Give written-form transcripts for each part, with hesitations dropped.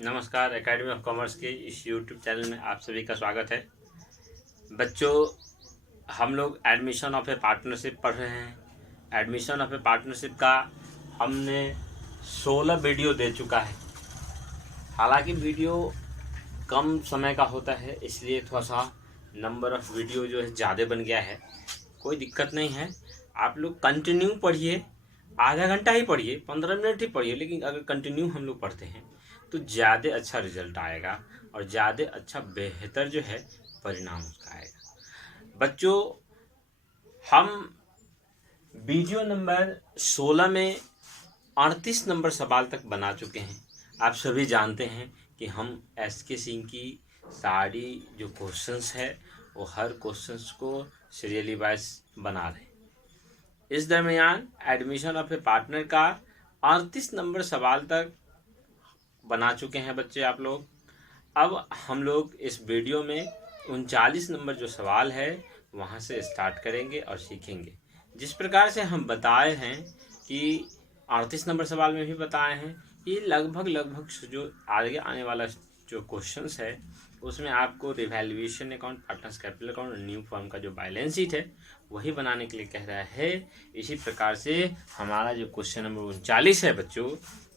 नमस्कार। Academy of commerce के इस यूट्यूब चैनल में आप सभी का स्वागत है। बच्चों, हम लोग एडमिशन ऑफ ए पार्टनरशिप पढ़ रहे हैं। एडमिशन ऑफ ए पार्टनरशिप का हमने 16 वीडियो दे चुका है। हालांकि वीडियो कम समय का होता है, इसलिए थोड़ा सा नंबर ऑफ़ वीडियो जो है ज़्यादा बन गया है। कोई दिक्कत नहीं है, आप लोग कंटिन्यू पढ़िए। आधा घंटा ही पढ़िए, 15 मिनट ही पढ़िए, लेकिन अगर कंटिन्यू हम लोग पढ़ते हैं तो ज़्यादा अच्छा रिजल्ट आएगा और ज़्यादा अच्छा बेहतर जो है परिणाम उसका आएगा। बच्चों, हम वीडियो नंबर 16 में 38 नंबर सवाल तक बना चुके हैं। आप सभी जानते हैं कि हम एसके सिंह की सारी जो क्वेश्चंस है वो हर क्वेश्चंस को सीरियली वाइज बना रहे हैं। इस दरमियान एडमिशन ऑफ ए पार्टनर का 38 नंबर सवाल तक बना चुके हैं बच्चे आप लोग। अब हम लोग इस वीडियो में 39 नंबर जो सवाल है वहाँ से स्टार्ट करेंगे और सीखेंगे। जिस प्रकार से हम बताए हैं कि 38 नंबर सवाल में भी बताए हैं, ये लगभग जो आगे आने वाला जो क्वेश्चंस है उसमें आपको revaluation account, partners capital account और न्यू फर्म का जो बैलेंस शीट है वही बनाने के लिए कह रहा है। इसी प्रकार से हमारा जो क्वेश्चन नंबर 39 है बच्चों,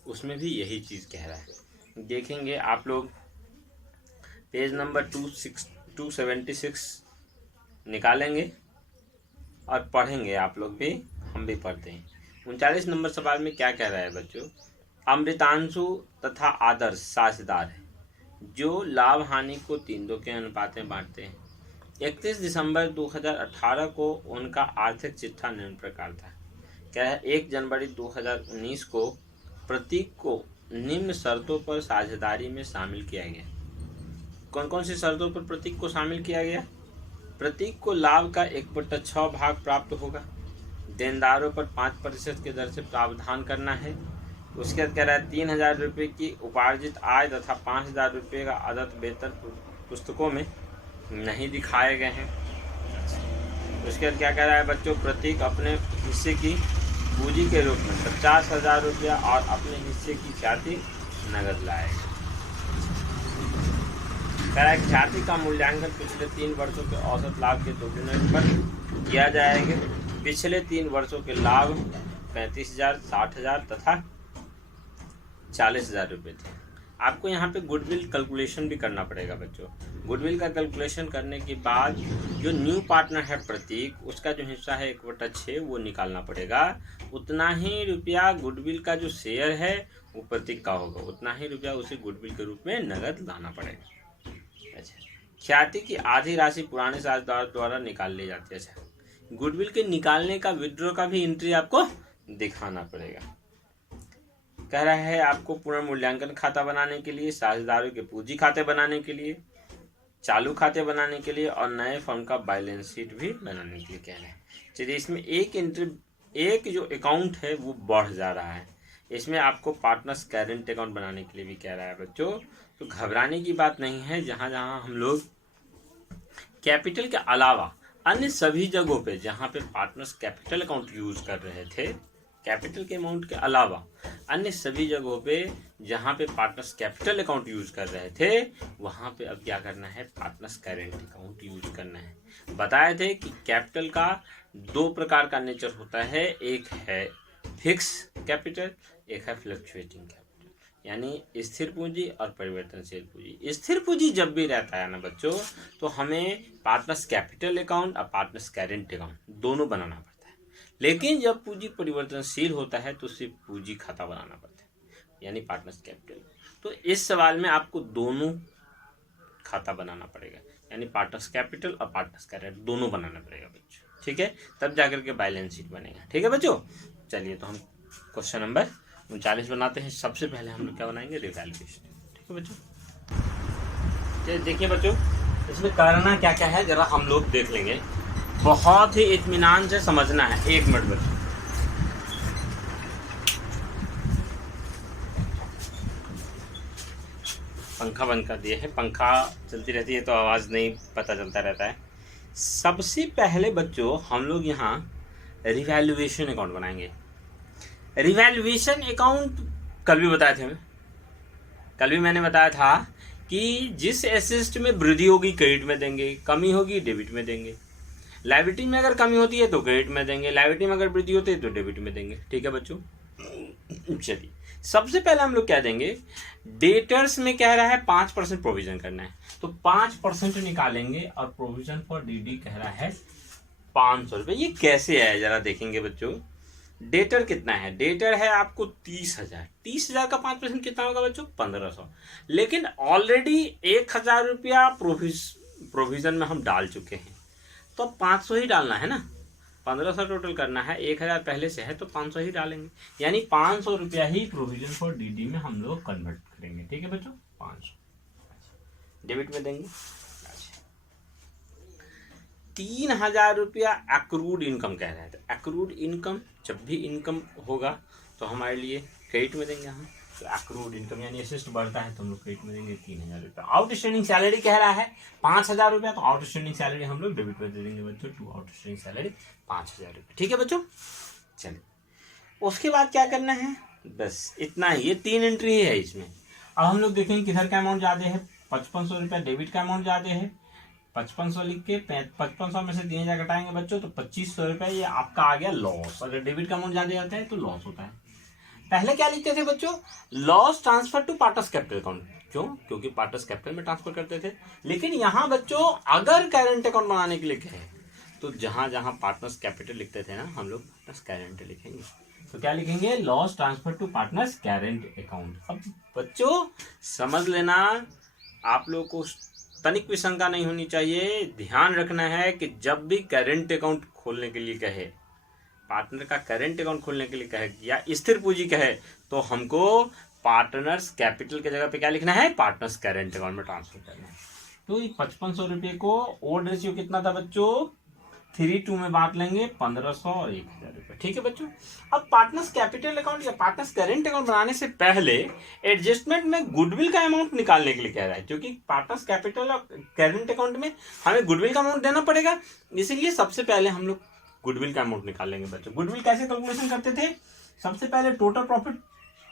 उसमें भी यही चीज़ कह रहा है। देखेंगे आप लोग पेज नंबर 276 निकालेंगे और पढ़ेंगे आप लोग भी, हम भी पढ़ते हैं। 39 नंबर सवाल में क्या कह रहा है बच्चों? अमृतांशु तथा आदर्श साझेदार है जो लाभ हानि को 3-2 के अनुपात में बांटते हैं। 31 दिसंबर 2018 को उनका आर्थिक चिट्ठा निम्न प्रकार था। क्या है? 1 जनवरी 2019 को प्रतीक को निम्न शर्तों पर साझेदारी में शामिल किया गया। कौन कौन सी शर्तों पर प्रतीक को शामिल किया गया? प्रतीक को लाभ का 1/6 भाग प्राप्त होगा। देनदारों पर 5% की दर से प्रावधान करना है। उसके बाद कह रहा है 3,000 रुपये की उपार्जित आय तथा 5,000 रुपये का आदत वेतन पुस्तकों में नहीं दिखाए गए हैं। उसके बाद क्या कह रहा है बच्चों? प्रतीक अपने हिस्से की पूंजी के रूप में 50,000 रुपया और अपने हिस्से की ख्याति नगद लाएगा। कह रहा है ख्याति का मूल्यांकन पिछले 3 वर्षों के औसत लाभ के दोगुने पर किया जाएगा। पिछले 3 वर्षों के लाभ 35,000, 60,000 तथा 40,000 रुपये थे। आपको यहाँ पे गुडविल कैलकुलेशन भी करना पड़ेगा बच्चों। गुडविल का कैलकुलेशन करने के बाद जो न्यू पार्टनर है प्रतीक, उसका जो हिस्सा है 1/6 वो निकालना पड़ेगा। उतना ही रुपया गुडविल का जो शेयर है वो प्रतीक का होगा, उतना ही रुपया उसे गुडविल के रूप में नगद लाना पड़ेगा। अच्छा, ख्याति की आधी राशि पुराने साझेदार द्वारा निकाल ली जाती है। अच्छा, गुडविल के निकालने का विड्रॉ का भी एंट्री आपको दिखाना पड़ेगा। कह रहा है आपको पुनर्मूल्यांकन खाता बनाने के लिए, साझेदारों के पूंजी खाते बनाने के लिए, चालू खाते बनाने के लिए और नए फर्म का बैलेंस शीट भी बनाने के लिए कह रहे हैं। चलिए, इसमें एक जो अकाउंट है वो बढ़ जा रहा है। इसमें आपको पार्टनर्स करेंट अकाउंट बनाने के लिए भी कह रहा है बच्चों। तो घबराने की बात नहीं है। जहाँ जहाँ हम लोग कैपिटल के अलावा अन्य सभी जगहों पे जहाँ पे पार्टनर्स कैपिटल अकाउंट यूज कर रहे थे, कैपिटल के अमाउंट के अलावा अन्य सभी जगहों पे जहाँ पे पार्टनर्स कैपिटल अकाउंट यूज कर रहे थे, वहाँ पे अब क्या करना है? पार्टनर्स करेंट अकाउंट यूज करना है। बताए थे कि कैपिटल का 2 प्रकार का नेचर होता है, एक है फिक्स कैपिटल, एक है फ्लक्चुएटिंग कैपिटल, यानी स्थिर पूंजी और परिवर्तनशील पूंजी। स्थिर पूंजी जब भी रहता है ना बच्चों, तो हमें पार्टनर्स कैपिटल अकाउंट और पार्टनर्स करेंट अकाउंट दोनों बनाना पड़ता है। लेकिन जब पूंजी परिवर्तनशील होता है तो सिर्फ पूंजी खाता बनाना पड़ता है, यानी पार्टनर्स कैपिटल। तो इस सवाल में आपको दोनों खाता बनाना पड़ेगा, यानी पार्टनर्स कैपिटल और पार्टनर्स करेंट दोनों बनाना पड़ेगा बच्चों। ठीक है, तब जाकर के बैलेंस शीट बनेगा। ठीक है बच्चों, चलिए तो हम क्वेश्चन नंबर 39 बनाते हैं। सबसे पहले हम लोग क्या बनाएंगे? रिवैल्यूएशन। ठीक है बच्चों, चलिए देखिए बच्चों, इसमें करना क्या क्या है जरा हम लोग देख लेंगे। बहुत ही इत्मीनान से समझना है। 1 मिनट बच्चों, पंखा बंद कर दिए है। पंखा चलती रहती है तो आवाज़ नहीं पता चलता रहता है। सबसे पहले बच्चों हम लोग यहाँ रिवैल्यूएशन अकाउंट बनाएंगे। रिवैल्यूएशन अकाउंट कल भी बताए थे हमें, कल भी मैंने बताया था कि जिस एसेट में वृद्धि होगी क्रेडिट में देंगे, कमी होगी डेबिट में देंगे। लायबिलिटी में अगर कमी होती है तो क्रेडिट में देंगे, लायबिलिटी में अगर वृद्धि होती है तो डेबिट में देंगे। ठीक है बच्चों, चलिए सबसे पहले हम लोग क्या देंगे, डेटर्स में कह रहा है 5% प्रोविजन करना है, तो 5% निकालेंगे और प्रोविजन फॉर डीडी कह रहा है 500 रुपये। ये कैसे है जरा देखेंगे बच्चों। डेटर कितना है, डेटर है आपको 30,000, 30,000 का 5% कितना होगा बच्चों, 1500। लेकिन ऑलरेडी 1,000 रुपया प्रोविजन में हम डाल चुके हैं, तो 500 ही डालना है ना, 1500 टोटल करना है, 1,000 पहले से है तो 500 ही डालेंगे, यानी 500 रुपया ही प्रोविजन फॉर डीडी में हम लोग कन्वर्ट करेंगे। ठीक है बच्चों, 500 डेबिट में देंगे। 3,000 रुपया एक्रूड इनकम कह रहे हैं, तो एक्रूड इनकम जब भी इनकम होगा तो हमारे लिए क्रेडिट में देंगे हम, तो एक्रूड इनकम यानी असिस्ट बढ़ता है तो हम लोग क्रेडिट में देंगे 3,000 रुपया। आउटस्टैंडिंग सैलरी कह रहा है 5,000 रुपया, तो आउटस्टैंडिंग सैलरी हम लोग डेबिट में दे देंगे बच्चों, टू आउटस्टैंडिंग सैलरी 5,000 रुपया। ठीक है बच्चों, चलिए उसके बाद क्या करना है, बस इतना ही, ये 3 एंट्री है इसमें। अब हम लोग देखेंगे किधर का अमाउंट ज्यादा है, 5500 रुपया डेबिट का अमाउंट ज्यादा है, 5500 लिख के 5500 में से 3,000 घटाएंगे बच्चों तो 2500 रुपया, ये आपका आ गया लॉस। अगर डेबिट का अमाउंट ज्यादा होता है तो लॉस होता है। पहले क्या लिखते थे बच्चों, loss transfer to partners capital account, क्यों, क्योंकि पार्टनर्स कैपिटल में ट्रांसफर करते थे। लेकिन यहाँ बच्चों अगर करेंट अकाउंट बनाने के लिए कहे तो जहां जहां पार्टनर्स कैपिटल लिखते थे ना, हम लोग पार्टनर्स करेंट लिखेंगे, तो क्या लिखेंगे, loss transfer to partners current account. अब बच्चों समझ लेना, आप लोग को तनिक भी शंका नहीं होनी चाहिए, ध्यान रखना है कि जब भी करेंट अकाउंट खोलने के लिए कहे, पार्टनर का करेंट अकाउंट खोलने के लिए कहे या स्थिर पूंजी कहे, तो हमको पार्टनर्स कैपिटल की जगह पे क्या लिखना है, पार्टनर्स करेंट अकाउंट में ट्रांसफर करना है। तो ये 5500 रुपये को ओड रेशियो कितना था बच्चों, 3:2 में बांट लेंगे, 1500 और 1,000 रुपये। ठीक है बच्चों, अब पार्टनर्स कैपिटल अकाउंट या पार्टनर्स करेंट अकाउंट बनाने से पहले एडजस्टमेंट में गुडविल का अमाउंट निकालने के लिए कह रहा है, क्योंकि पार्टनर्स कैपिटल और करेंट अकाउंट में हमें गुडविल का अमाउंट देना पड़ेगा, इसीलिए सबसे पहले हम लोग गुडविल का अमाउंट निकाल लेंगे बच्चों। गुडविल कैसे कैलकुलेशन करते थे, सबसे पहले टोटल प्रॉफिट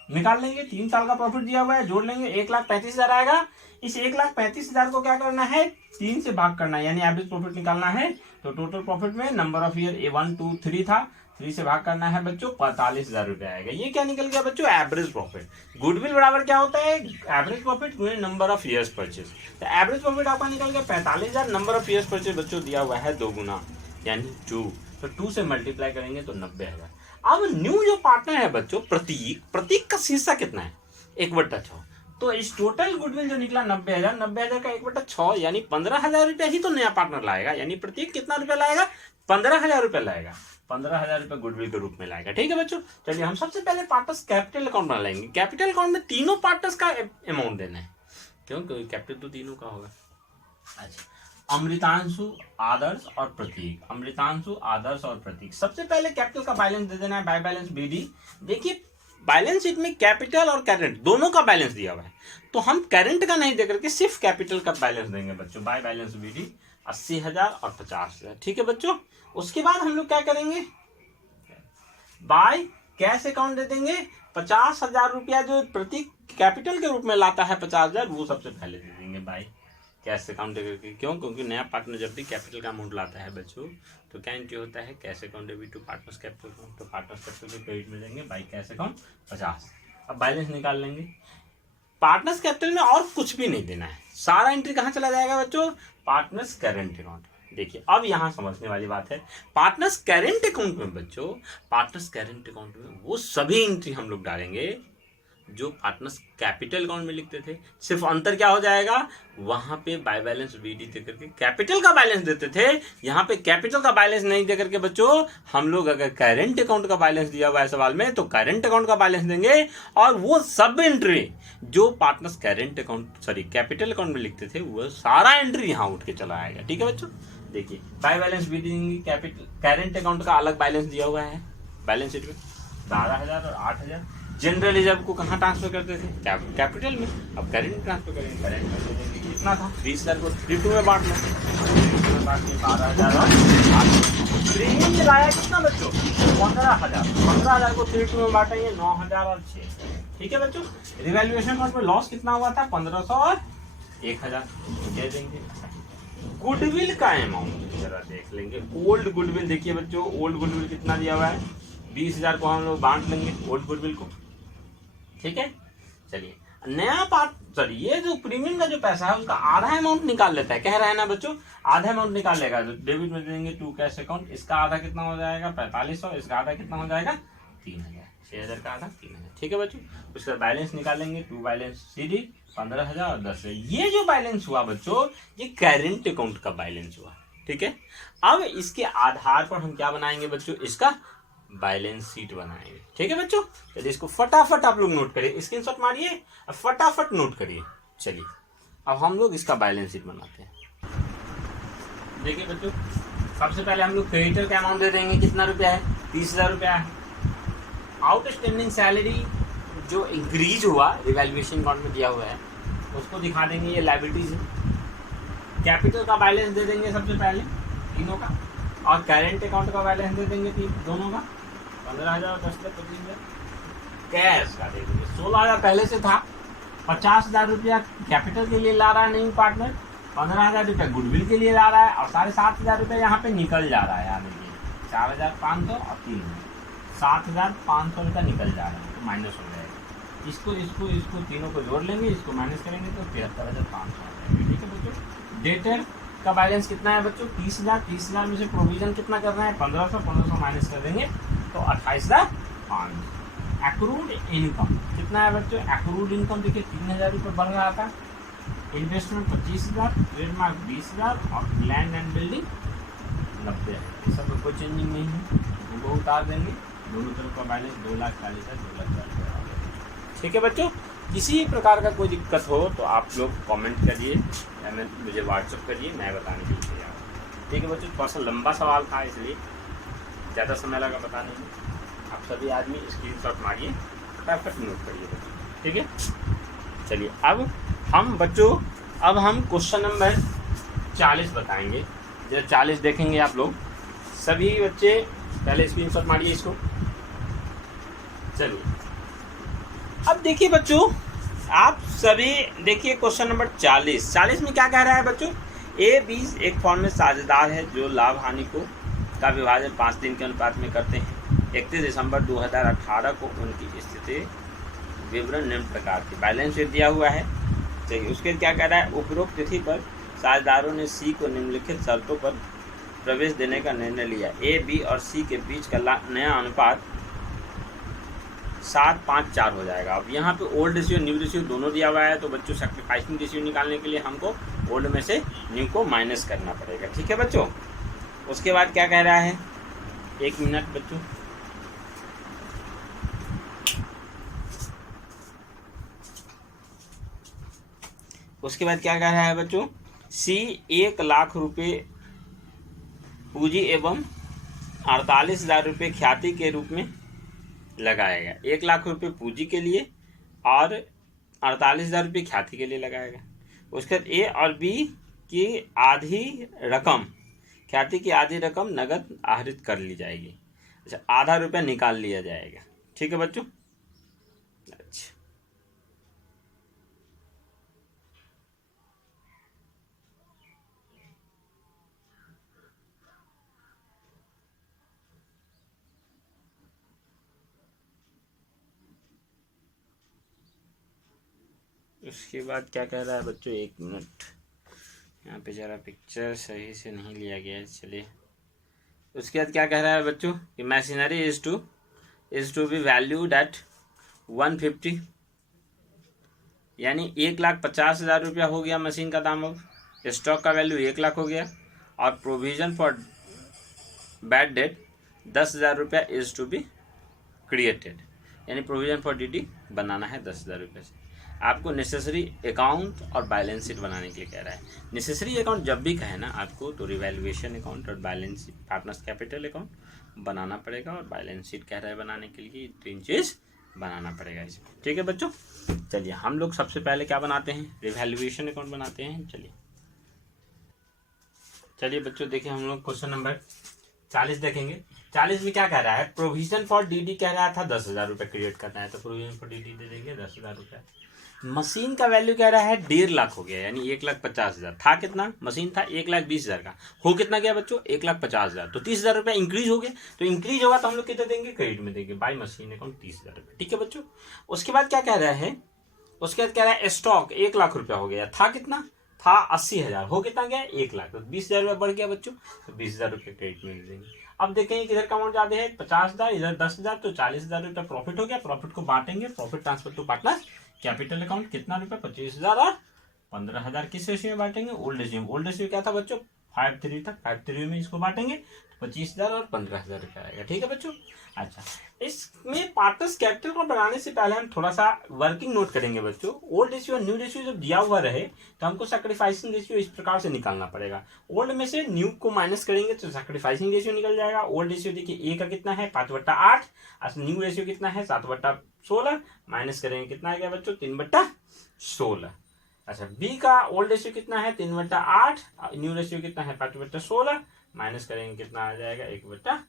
निकाल लेंगे, 3 साल का प्रॉफिट दिया हुआ है, जोड़ लेंगे, 1,35,000 आएगा। इस 1,35,000 को क्या करना है, 3 से भाग करना है, यानी एवरेज प्रॉफिट निकालना है। तो टोटल प्रॉफिट में नंबर ऑफ ईयर 1 2 3 था, 3 से भाग करना है बच्चों, 45,000 रुपया आएगा। ये क्या निकल गया बच्चों, एवरेज प्रॉफिट। गुडविल बराबर क्या होता है, एवरेज प्रॉफिट गुणे नंबर ऑफ ईयर्स परचेज। तो एवरेज प्रॉफिट आपका निकल गया 45,000, नंबर ऑफ ईयर्स परचेज बच्चों दिया हुआ है 2 गुना यानी 2, तो 2 से मल्टीप्लाई करेंगे तो 90,000। अब न्यू जो पार्टनर है बच्चों प्रतीक, प्रतीक का शीर्षक कितना है, 1/6, तो इस टोटल गुडविल जो निकला 90,000, 90,000 का 1/6 यानी 15,000 रुपया ही तो नया पार्टनर लाएगा, यानी प्रतीक कितना रुपया लाएगा, 15,000 रुपया लाएगा, 15,000 रुपया गुडविल के रूप में लाएगा। ठीक है बच्चों, चलिए हम सबसे पहले पार्टनर्स कैपिटल अकाउंट बना लेंगे। कैपिटल अकाउंट में तीनों पार्टनर्स का अमाउंट देना है, क्यों, क्योंकि कैपिटल तो तीनों का होगा। अच्छा, अमृतांशु, आदर्श और प्रतीक, अमृतांशु, आदर्श और प्रतीक। सबसे पहले कैपिटल का बैलेंस दे देना है, बाय बैलेंस बीडी। देखिए बैलेंस शीट में कैपिटल और करेंट दोनों का बैलेंस दिया हुआ है, तो हम करेंट का नहीं देकर के सिर्फ कैपिटल का बैलेंस देंगे बच्चों, बाय बैलेंस बीडी 80,000 और 50,000। ठीक है बच्चों, उसके बाद हम लोग क्या करेंगे, बाय कैश अकाउंट दे देंगे 50,000 रुपया, जो प्रतीक कैपिटल के रूप में लाता है 50,000, वो सबसे पहले दे देंगे बाय कैश अकाउंट देकर के। क्यों, क्योंकि नया पार्टनर जब भी कैपिटल का अमाउंट लाता है बच्चों, तो क्या एंट्री होता है, cash account debit to partners capital account, तो पार्टनर्स कैपिटल के क्रेडिट में देंगे बाई कैश अकाउंट 50। अब बैलेंस निकाल लेंगे। पार्टनर्स कैपिटल में और कुछ भी नहीं देना है, सारा एंट्री कहाँ चला जाएगा बच्चों, पार्टनर्स करेंट अकाउंट। देखिए अब यहाँ समझने वाली बात है, पार्टनर्स करेंट अकाउंट में बच्चों, पार्टनर्स करेंट अकाउंट में वो सभी एंट्री हम लोग डालेंगे जो पार्टनर्स कैपिटल अकाउंट में लिखते थे। सिर्फ अंतर क्या हो जाएगा, वहां पे बाय बैलेंस बीडी देकर के कैपिटल का बैलेंस देते थे, यहाँ पे कैपिटल का बैलेंस नहीं देकर के बच्चों हम लोग अगर करेंट अकाउंट का बैलेंस दिया हुआ है सवाल में, तो करेंट अकाउंट का बैलेंस देंगे, और वो सब एंट्री जो partners current account sorry capital account में लिखते थे वो सारा एंट्री यहाँ उठ के चला आएगा। ठीक है बच्चों, देखिए बाय बैलेंस बीडी देंगे, कैपिटल करेंट अकाउंट का अलग बैलेंस दिया हुआ है बैलेंस शीट में 12,000 और 8,000। जनरल रिजर्व को कहाँ ट्रांसफर करते थे, कैपिटल में, अब करेंट ट्रांसफर करेंगे, करेंट में कितना था 20,000 को 3:2 में बांट लो, 12,000 और 800। प्रीमियम लगाया कितना बच्चों? 15,000। 15,000 को 3 में बांटेंगे, 9,000 और 6। ठीक है बच्चों। रिवैल्यूएशन अकाउंट में लॉस कितना हुआ था? 1,500 और 1,000 दे देंगे। गुडविल का अमाउंट जरा देख लेंगे। ओल्ड गुडविल देखिए बच्चों, ओल्ड गुडविल कितना दिया हुआ है? 20,000 को हम लोग बांट लेंगे ओल्ड गुडविल को। ठीक है, चलिए नया पार्ट। चलिए ये जो प्रीमियम का जो पैसा है उसका आधा अमाउंट निकाल लेता है, कह रहा है ना बच्चों, आधा अमाउंट निकाल लेगा। तो डेबिट में देंगे टू कैश अकाउंट, इसका आधा कितना हो जाएगा? 4,500। इसका आधा कितना हो जाएगा? 3,000। 6,000 का आधा 3,000। ठीक है बच्चों। उसका बैलेंस निकालेंगे, टू बैलेंस सीडी 15,000 और 10,000। ये जो बैलेंस हुआ बच्चों, ये करेंट अकाउंट का बैलेंस हुआ। ठीक है, अब इसके आधार पर हम क्या बनाएंगे बच्चों? इसका बैलेंस शीट बनाएंगे। ठीक है बच्चों, चलिए इसको फटाफट आप लोग नोट करिए, स्क्रीनशॉट मारिए और फटाफट नोट करिए। चलिए अब हम लोग इसका बैलेंस शीट बनाते हैं। देखिए बच्चों, सबसे पहले हम लोग क्रेडिटर का अमाउंट दे देंगे। कितना रुपया है? 30,000 रुपया है। आउटस्टैंडिंग सैलरी जो इंक्रीज हुआ रिवैल्यूएशन अकाउंट में दिया हुआ है उसको दिखा देंगे, ये लायबिलिटीज है। कैपिटल का बैलेंस दे देंगे सबसे पहले तीनों का, और करेंट अकाउंट का बैलेंस दे देंगे दोनों का, 15,000 और 10,000 25,000। कैश का दे देंगे 16,000 पहले से था। 50,000 रुपया कैपिटल के लिए ला रहा है न्यू पार्टनर, 15,000 रुपया गुडविल के लिए ला रहा है, और 7,500 रुपया यहाँ पे निकल जा रहा है। यानी कि 4,500 और 3,000, 7,500 रुपया निकल जा रहा है, तो माइनस हो जाएगा। इसको तीनों को जोड़ लेंगे, इसको माइनस करेंगे तो 73,500 आ जाएगा। ठीक है बच्चों। डेटर का बैलेंस कितना है बच्चों? 30,000। 30,000 में से प्रोविजन कितना करना है? 1,500 माइनस कर देंगे तो 28,500। एक्रूड इनकम कितना है बच्चों? एक्रूड इनकम देखिए 3,000 रुपये बढ़ रहा था। इन्वेस्टमेंट 25,000, ट्रेडमार्क 20,000 और लैंड एंड बिल्डिंग 90,000। सब कोई चेंजिंग नहीं है, उनको उतार देंगे। दोनों तरफ का बैलेंस 2,40,000, 2,40,000। ठीक है बच्चों, किसी प्रकार का कोई दिक्कत हो तो आप लोग कमेंट करिए या मुझे व्हाट्सअप करिए, मैं बताने के लिए तैयार हूँ। ठीक है बच्चों, थोड़ा सा लंबा सवाल था इसलिए ज़्यादा समय लगा बताने में। आप सभी आदमी स्क्रीनशॉट मारिए, फटाफट नोट करिए बच्चों। ठीक है, चलिए अब हम क्वेश्चन नंबर 40 बताएंगे। जब 40 देखेंगे आप लोग सभी बच्चे, पहले स्क्रीनशॉट मारिए इसको। चलिए अब देखिए बच्चों, आप सभी देखिए क्वेश्चन नंबर 40 में क्या कह रहा है बच्चों? ए बी एक फॉर्म में साझेदार है जो लाभ हानि का विभाजन 5 दिन के अनुपात में करते हैं। 31 दिसंबर 2018 को उनकी स्थिति विवरण निम्न प्रकार की। बैलेंस शीट दिया हुआ है। चाहिए उसके क्या कह रहा है? उपरोक्त तिथि पर साझेदारों ने सी को निम्नलिखित शर्तों पर प्रवेश देने का निर्णय लिया। ए बी और सी के बीच का नया अनुपात 7:5:4 हो जाएगा। अब यहाँ पे ओल्ड रेशियो न्यू रेशियो दोनों दिया हुआ है, तो बच्चों सैक्रिफाइसिंग रेशियो निकालने के लिए हमको ओल्ड में से न्यू को माइनस करना पड़ेगा। ठीक है बच्चों। उसके बाद क्या कह रहा है? 1 मिनट बच्चों। उसके बाद क्या कह रहा है बच्चों? सी 1 लाख रुपए पूंजी एवं 48,000 रुपये ख्याति के रूप में लगाएगा। 1 लाख रुपये पूंजी के लिए और 48,000 रुपये ख्याति के लिए लगाएगा। उसके बाद ए और बी की आधी रकम, ख्याति की आधी रकम नगद आहरित कर ली जाएगी। अच्छा, आधा रुपया निकाल लिया जाएगा। ठीक है बच्चों। अच्छा, उसके बाद क्या कह रहा है बच्चों? 1 मिनट, यहाँ पे ज़रा पिक्चर सही से नहीं लिया गया है। चलिए उसके बाद क्या कह रहा है बच्चों? कि machinery is to be valued at 150, यानी 1,50,000 रुपया हो गया मशीन का दाम। अब स्टॉक का वैल्यू 1 लाख हो गया, और प्रोविजन फॉर बैड डेट 10,000 रुपया इज टू बी क्रिएटेड, यानी प्रोविजन फॉर डीडी बनाना है 10,000 रुपये से। आपको नेसेसरी अकाउंट और बैलेंस शीट बनाने के लिए कह रहा है। नेसेसरी अकाउंट जब भी कहे ना आपको, तो रिवैल्यूएशन अकाउंट और balance sheet, partners capital account बनाना पड़ेगा, और बैलेंस शीट कह रहा है बनाने के लिए 3 चीज़ बनाना पड़ेगा इसमें। ठीक है बच्चों। चलिए हम लोग सबसे पहले क्या बनाते हैं? रिवैल्यूएशन अकाउंट बनाते हैं। चलिए चलिए बच्चों देखिए, हम लोग क्वेश्चन नंबर 40 देखेंगे। 40 में क्या कह रहा है, प्रोविजन फॉर डीडी कह रहा था 10,000 रुपये क्रिएट करना है, तो प्रोविजन फॉर डीडी दे देंगे 10,000 रुपये। मशीन का वैल्यू कह रहा है 1.5 लाख हो गया, यानी 1,50,000 था। कितना मशीन था, 1,20,000 का, हो कितना गया बच्चों, 1,50,000, तो 30,000 रुपये इंक्रीज हो गया। तो इंक्रीज होगा तो हम लोग कितना देंगे, क्रेडिट में देंगे, बाय मशीन अकाउंट 30,000 रुपये। ठीक है बच्चों। उसके बाद क्या कह रहा है, उसके बाद कह रहा है स्टॉक 1 लाख रुपया हो गया, था कितना, था 80,000, हो कितना गया 1 लाख, तो 20,000 रुपये बढ़ गया बच्चों, तो 20,000 रुपये क्रेडिट में देंगे। अब देखेंगे किधर का अमाउंट ज्यादा है, 50,000, इधर 10,000, तो 40,000 रुपये प्रॉफिट हो गया। प्रॉफिट को बांटेंगे, profit transfer to partner capital account, कितना रुपये 25,000 और 15,000। किस रेशियो में बांटेंगे, ओल्ड रेशियो में। ओल्ड रेशियो क्या था बच्चों, 5:3 था, 5:3 में इसको बांटेंगे, 25,000 और 15,000 रुपये आएगा। ठीक है बच्चों। अच्छा, इसमें पार्टनर्स कैपिटल को बनाने से पहले हम थोड़ा सा वर्किंग नोट करेंगे बच्चों। ओल्ड रेशियो और न्यू रेशियो जब दिया हुआ रहे तो हमको सैक्रिफाइसिंग रेशियो इस प्रकार से निकालना पड़ेगा। ओल्ड में से न्यू को माइनस करेंगे तो सैक्रिफाइसिंग रेशियो निकल जाएगा। ओल्ड रेशियो देखिए ए का कितना है 5/8, न्यू रेशियो कितना है 7/16, माइनस करेंगे कितना आ गया बच्चों 3/16। अच्छा, बी का ओल्ड रेशियो कितना है 3/8, न्यू रेशियो कितना है 5/16, माइनस करेंगे कितना आ जाएगा 1/16।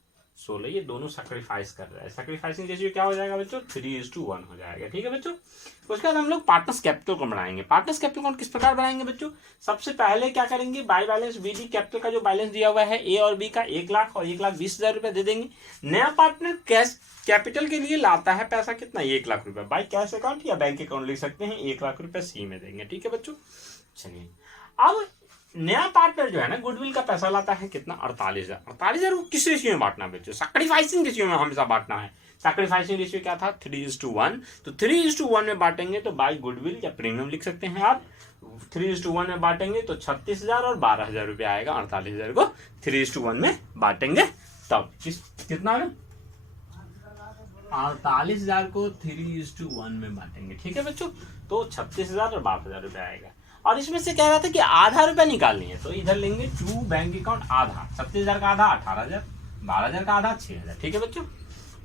ये दोनों सैक्रिफाइस कर रहा है। सैक्रिफाइसिंग रेशियो क्या हो जाएगा बच्चों, 3:1 हो जाएगा। ठीक है बच्चों। उसके बाद हम लोग पार्टनर्स कैपिटल को बनाएंगे। पार्टनर्स कैपिटल को किस प्रकार बनाएंगे बच्चों, सबसे पहले क्या करेंगे, बाय बैलेंस बीडी कैपिटल का जो बैलेंस दिया हुआ है ए और बी का 1 लाख और 1,20,000 रुपए दे देंगे। नया पार्टनर कैश कैपिटल के लिए लाता है पैसा कितना, 1 लाख रुपए, बाय कैश अकाउंट या बैंक अकाउंट लिख सकते हैं, 1 लाख रुपए सी में देंगे। ठीक है बच्चों। चलिए, अब नया पार्टनर जो है ना गुडविल का पैसा लाता है कितना, 48,000। 48,000 को किस रेशियो में बांटना है बच्चों, सैक्रिफाइसिंग रेशियो में हमेशा बांटना है। सैक्रिफाइसिंग रेशियो क्या था 3:1, तो 3:1 में बांटेंगे तो बाय गुडविल या प्रीमियम लिख सकते हैं आप। 3:1 में बांटेंगे तो 36,000 और 12,000 रुपये आएगा। 48,000 को 3:1 में बांटेंगे तब कितना है, 48,000 को 3:1 में बांटेंगे। ठीक है बच्चों, तो 36,000 और 12,000 रुपये आएगा। और इसमें से कह रहा था कि आधा रुपया निकालनी है, तो इधर लेंगे टू बैंक अकाउंट आधा, 36,000 का आधा 18,000, 12,000 का आधा 6,000। ठीक है बच्चों।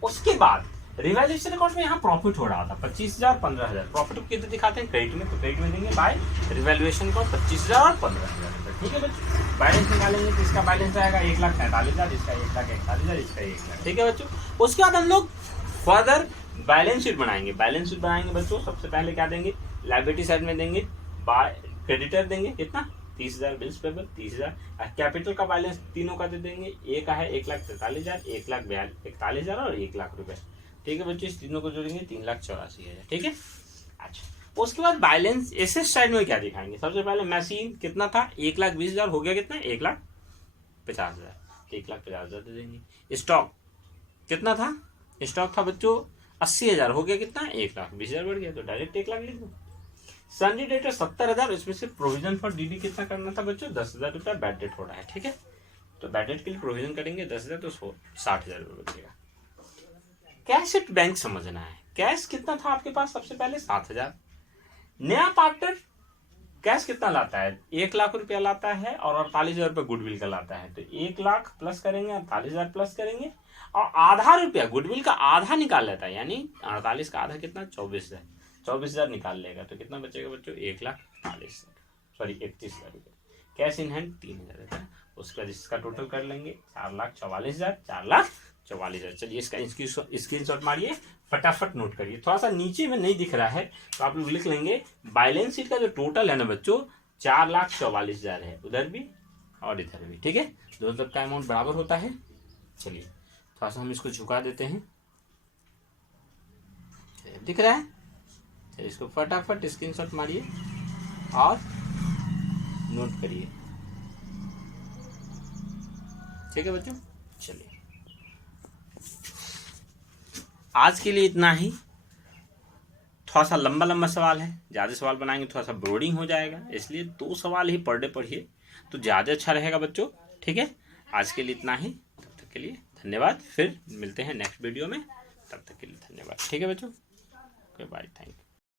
उसके बाद रिवैल्यूएशन अकाउंट में यहाँ प्रॉफिट हो रहा था 25,000 15,000, प्रॉफिट को कितने दिखाते हैं क्रेडिट में, तो क्रेडिट में देंगे बाय रिवैल्यूएशन को 25,000 और 15,000 रुपये। ठीक है बच्चों। बैलेंस निकालेंगे तो इसका बैलेंस आएगा 1,47,000, इसका 1,41,000, इसका 1 लाख। ठीक है बच्चों। उसके बाद हम लोग फर्दर बैलेंस शीट बनाएंगे। बैलेंस शीट बनाएंगे बच्चों, सबसे पहले क्या देंगे, लायबिलिटी साइड में देंगे बाय क्रेडिटर देंगे कितना 30,000, बिल्स पेबल 30,000। कैपिटल का बैलेंस तीनों का दे देंगे, ए का है 1,43,000, 1,41,000 और 1 लाख रुपए। ठीक है बच्चों, इस तीनों को जोड़ेंगे 3,84,000। ठीक है। अच्छा, उसके बाद बैलेंस एसेट साइड में क्या दिखाएंगे, सबसे पहले मशीन कितना था 1,20,000, हो गया कितना 1,50,000, 1,50,000 दे देंगे। स्टॉक कितना था, स्टॉक था बच्चों 80,000, हो गया कितना 1,20,000 बढ़ गया, तो डायरेक्ट 1 लाख लिख दो। सन्नी डेटर 70,000, इसमें से प्रोविजन फॉर डीडी कितना करना था बच्चों 10,000 रुपया, बैड डेट हो रहा है। ठीक है, तो बैड डेट के लिए प्रोविजन करेंगे 10,000, तो 60,000 रुपये बचेगा। कैश एट बैंक समझना है, कैश कितना था आपके पास, सबसे पहले 7,000। नया पार्टनर कैश कितना लाता है 1 लाख रुपया लाता है और 48,000 रुपये गुडविल का लाता है, तो 1 लाख प्लस करेंगे 48,000 प्लस करेंगे और आधा रुपया गुडविल का आधा निकाल लेता है, यानी 48 का आधा कितना 24,000, 24,000 निकाल लेगा, तो कितना बचेगा बच्चों 31,000 रुपये। कैश इन हैंड 3,000 रहता है। उसके बाद इसका टोटल कर लेंगे 4,44,000, 4,44,000। चलिए इसका स्क्रीनशॉट मारिए, फटाफट नोट करिए। थोड़ा सा नीचे में नहीं दिख रहा है तो आप लोग लिख लेंगे, बैलेंस शीट का जो टोटल है ना बच्चों 4,44,000 है, उधर भी और इधर भी। ठीक है, दोनों तरफ का अमाउंट बराबर होता है। चलिए थोड़ा सा हम इसको झुका देते हैं, दिख रहा है, चलिए इसको फटाफट स्क्रीनशॉट मारिए और नोट करिए। ठीक है बच्चों, चलिए आज के लिए इतना ही। थोड़ा सा लंबा लंबा सवाल है, ज़्यादा सवाल बनाएंगे थोड़ा सा बोरिंग हो जाएगा, इसलिए 2 सवाल ही पर डे पढ़िए तो ज़्यादा अच्छा रहेगा बच्चों। ठीक है, आज के लिए इतना ही, तब तक के लिए धन्यवाद। फिर मिलते हैं नेक्स्ट वीडियो में, तब तक के लिए धन्यवाद। ठीक है बच्चों, ओके बाय, थैंक यू।